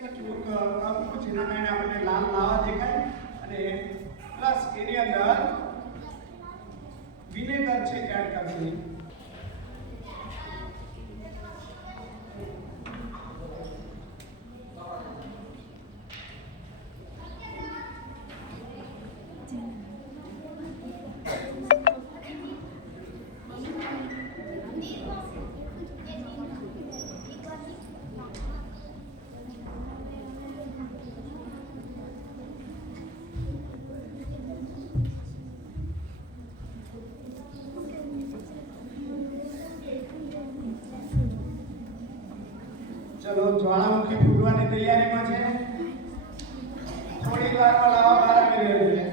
કંકુ જેના કારણે આપણને લાલ લાવા દેખાય અને પ્લસ એની અંદર વિનેગર છે એડ કરશે. ચલો જ્વાળામુખી ફૂટવાની તૈયારીમાં છે. થોડી વારમાં લાવા બહાર આવી રહ્યો છે.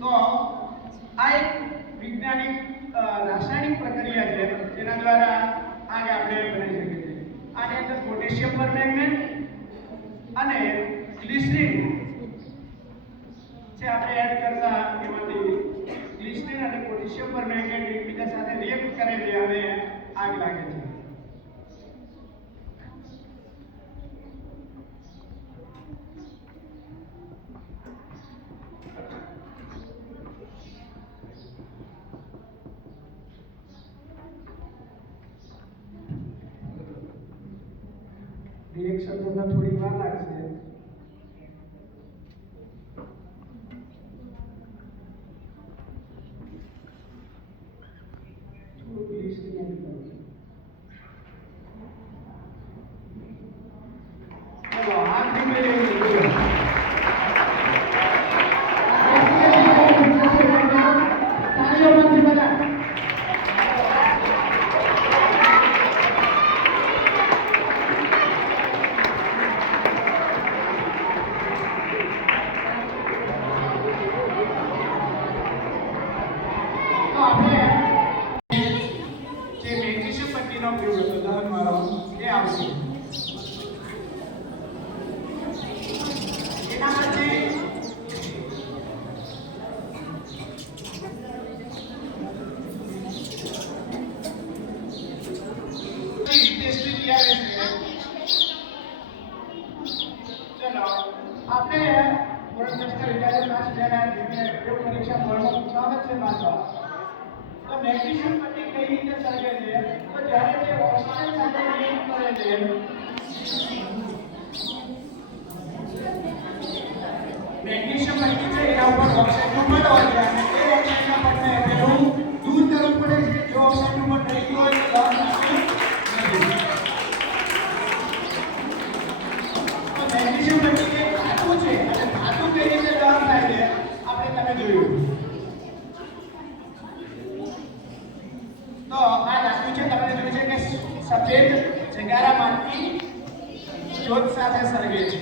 તો આ એક વૈજ્ઞાનિક રાસાયણિક પ્રક્રિયા છે જેના દ્વારા આગ આપણે બનાવી શકીએ છીએ. આની અંદર પોટેશિયમ પરમેંગનેટ અને ગ્લિસરીન જે આપણે એડ કરતા એમાંથી ગ્લિસરીન અને પોટેશિયમ પરમેંગનેટ એકબીજા સાથે રિએક્ટ કરે છે અને આગ લાગે છે. રિએક્શન થતા થોડી વાર લાગશે. થોડું ગ્લિસરીન એડ કરો. ચલો હાથ ધીમે ધીમે મેગ્નેશિયમ પટ્ટી કઈ રીતે સળગે છે તો જ્યારે તે ઓક્સિજન સાથે રિએક્ટ કરે છે મેગ્નેશિયમ પટ્ટી છે એના ઉપર ઓક્સાઇડનું પડ હોય છે અને એ ઓક્સાઇડના પડને પેલું દૂર કરવું પડે છે. જો ઓક્સાઇડનું પડ રહી ગયું હોય તો મેગ્નેશિયમ પટ્ટી એક ધાતુ છે અને ધાતુ કઈ રીતે દહન થાય છે આપણે તમે જોયું. તો આ ધાતુ છે તમને જોયું છે કે સફેદ જગારામાંથી જ્યોત સાથે સળગે છે.